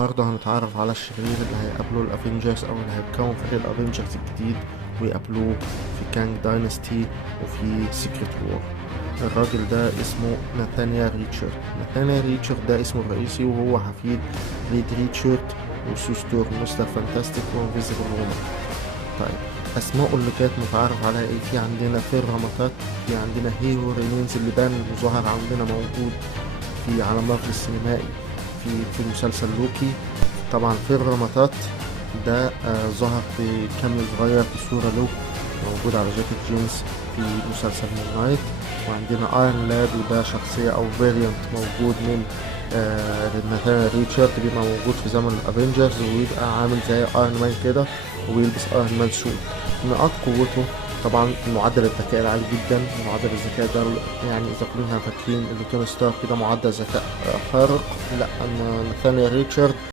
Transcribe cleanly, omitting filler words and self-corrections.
النهارده هنتعرف على الشرير اللي هيقابله الافينجرز او اللي هيتكون فريق الافينجرز الجديد ويقابلوه في كانج داينستي وفي سيكريت وور. الراجل ده اسمه ناثانيال ريتشارد. ناثانيال ريتشارد ده اسمه الرئيسي وهو حفيد ريد ريتشارد وسو ستور مستر فانتاستيك وانفيزيبل وومن. طيب، اسماءه اللي كانت متعرف عليها ايه؟ في عندنا فير رماتات، في عندنا هيرو رينينز اللي بان وظهر عندنا موجود في عالم مارفل السينمائي في مسلسل لوكي. طبعا فير رماتات ده ظهر في كاميو صغير في صورة له موجود على جاكيت جينز في مسلسل مون نايت. وعندنا ايرون لاد وده شخصية او فيريانت موجود من ناثانيال ريتشارد، بيبقى موجود في زمن الافينجرز ويبقى عامل زي ايرون مان كده وبيلبس ايرون مان سوت. نقاط قوته طبعا معدل الذكاء العالي جدا. معدل الذكاء ده يعني اذا كلنا فاكرين اللي توني ستارك كده معدل ذكاء خارق، لا، ان ناثانيال ريتشارد